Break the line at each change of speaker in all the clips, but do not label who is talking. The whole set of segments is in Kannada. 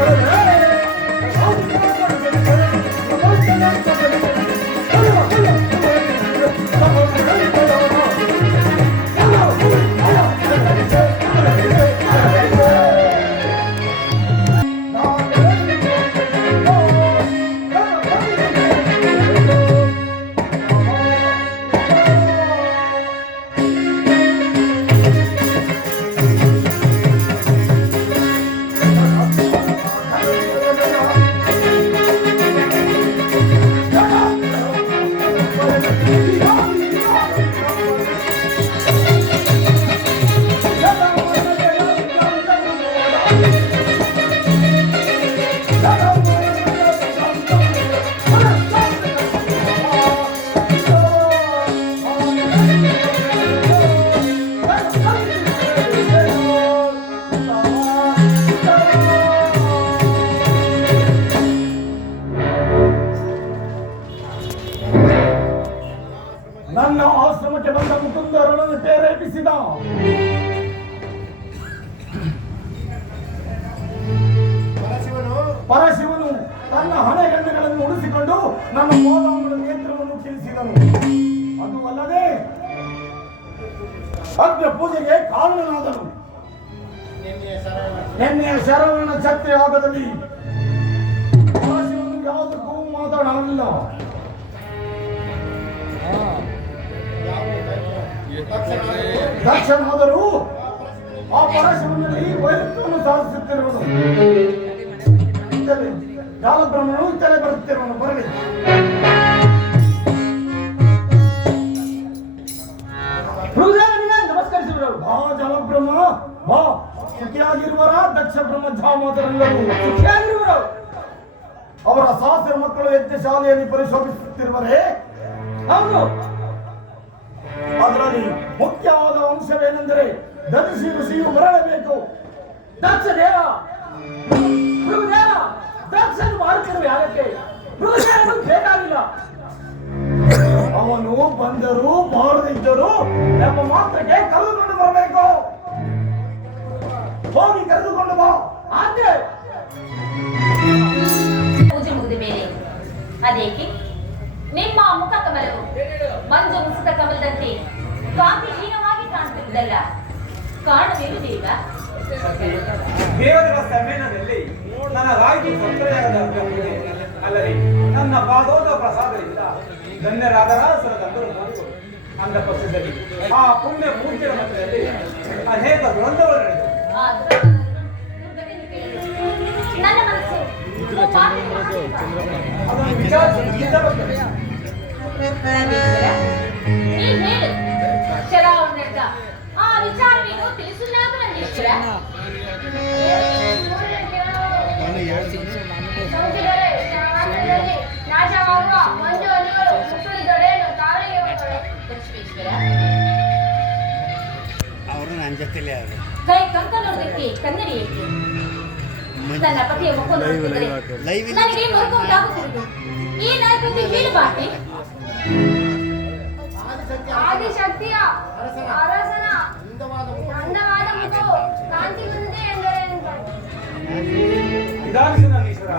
Thank you. ನನ್ನ ಆಶ್ರಮಕ್ಕೆ ಬಂದ ಮುಕುಂದರನ್ನು ಪ್ರೇರೇಪಿಸಿದ.
ಪರಶಿವನು?
ಪರಶಿವನು ತನ್ನ ಹಣೆಗಣ್ಣುಗಳನ್ನು ಉಳಿಸಿಕೊಂಡು ನನ್ನ ಮೋದಾಮನ ನೇತ್ರವನ್ನು ತಿಳಿಸಿದನು. ಅದು ಅಲ್ಲದೆ ಅಗ್ನ ಪೂಜೆಗೆ ಕಾರಣನಾದನು.
ನಿನ್ನೆಯ
ಶರವಣ ಛತ್ರಿ ಆಗದಲ್ಲಿ ಪರಶಿವನು ಯಾವುದಕ್ಕೂ ಮಾತನಾಡಲಿಲ್ಲ ಮೊದಲು ಆ ಪರಶಿವನಲ್ಲಿ ವೈರತ್ವವನ್ನು ಸಾಧಿಸುತ್ತಿರುವುದು. ಜಾಲಬ್ರಹ್ಮನು ಕಾಲಬ್ರಹ್ಮನು ಇತ್ತಲೇ ಬರುತ್ತಿರುವನು. ಬರಲಿ.
ನಮಸ್ಕರಿಸಿದ್ರು
ಬಾ ಜಲಬ್ರಹ್ಮ ಬಾ. ಸುಖಿಯಾಗಿರುವರ ದಕ್ಷ ಬ್ರಹ್ಮ ಜಾಮದರೆಲ್ಲರೂ ಅವರ ಸಹಸ್ರ ಮಕ್ಕಳು ಯಜ್ಞಶಾಲೆಯಲ್ಲಿ ಪರಿಶೋಧಿಸುತ್ತಿರುವರೇ.
ಹೌದು.
ಅದರಲ್ಲಿ ಮುಖ್ಯವಾದ ಅಂಶವೇನೆಂದರೆ ಧರಿಸಿ ಋಷಿಯು ಮರಳಬೇಕು
ದಕ್ಷ ದೇವ ದಕ್ಷನು ಮಾಡುತ್ತಿರುವ ಯಾರಕ್ಕೆ ಬೇಕಾಗಿಲ್ಲ.
ಅವನು ಬಂದರು ಬಾರದಿದ್ದರು ನಮ್ಮ ಮಾತ್ರಕ್ಕೆ ಕರೆದುಕೊಂಡು ಬರಬೇಕು. ಹೋಗಿ ಕರೆದುಕೊಂಡು ಬಾ.
ಆದ್ರೆ
ಪೂಜೆ ಮುಗಿದ ಮೇಲೆ ಅದೇಕೆ? ನಿಮ್ಮ ಮುಖ ಕಮಲವು ಮಂಜು ಮುಸಿದ ಕಮಲದಂತೆ ಕಾಂತಿಹೀನವಾಗಿ ಕಾಣುತ್ತಿದ್ದಲ್ಲ ದೇವ?
ದೇವರ ಸಮ್ಮೇಳನದಲ್ಲಿ ನನ್ನ ರಾಗಿ ಸಂಪ್ರದಾಯದ ಅಲ್ಲದೆ ನನ್ನ ಪಾದೋದ ಪ್ರಸಾದದಿಂದ ಸರದಂದರು ಬಂದು ಅಂದ ಪಕ್ಷದಲ್ಲಿ ಆ ಪುಣ್ಯ ಪೂಜ್ಯರ ಮಧ್ಯದಲ್ಲಿ ಅನೇಕ ದುರಂತಗಳು ನಡೆದವು.
ಮಂಜು ಹನಿಗಳು ಮುಸುಳಿ ದೊಡೆಯನ್ನು ಕಾವಲಿಗೆ ಹೋಗುತ್ತವೆ
ಲಕ್ಷ್ಮೇಶ್ವರ
ಅವರು ನನ್ನ ಜೊತೆಲೇ ಅವರು.
ಕೈ ಕಂಕ ನೋಡೋದಕ್ಕೆ ಕನ್ನಡಿ ಏಕೆ? ನನ್ನ ಪತಿಯ ಮುಖ ನೋಡುತ್ತಿದ್ದರೆ
ಲೈವ್
ನನಗೆ ಮರುಕ ಉಂಟಾಗುತ್ತಿರುವುದು ಏನಾಯ್ತು ಹೇಳಬಾರ್ದೆ
ಆದಿಶಕ್ತಿಯ ಅರಸನ ಅಂದವಾದ ಮುಖವು ಕಾಂತಿ ಹೊಂದಿದೆ ಎಂದರೆ
ನಿಧಾನಿಸಿದ ಈಶ್ವರ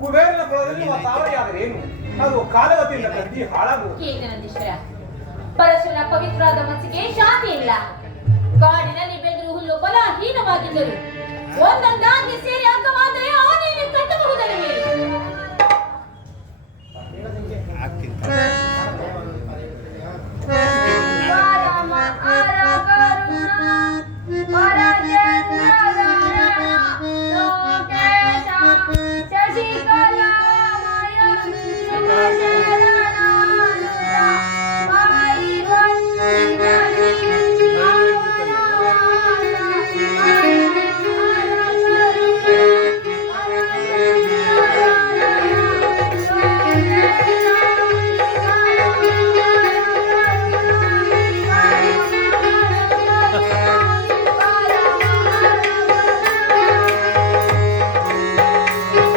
ಕುಬೇರನ ಕುಲದಲ್ಲಿ ತಾವರಿಯಾದರೇನು ಅದು ಕಾಲವತಿಯಿಂದ ಕದ್ದಿ ಹಾಳಾಗುವುದು
ಏಕ ನಂದೀಶ್ವರ ಪರಶುನ ಪವಿತ್ರವಾದ ಮನಸ್ಸಿಗೆ ಶಾಂತಿ ಇಲ್ಲ ಕಾಡಿನಲ್ಲಿ ಬೆಳೆದಿರುವ ಹುಲ್ಲು ಬಲಹೀನವಾಗಿದ್ದರು. Ondan daha bir seri akıma da.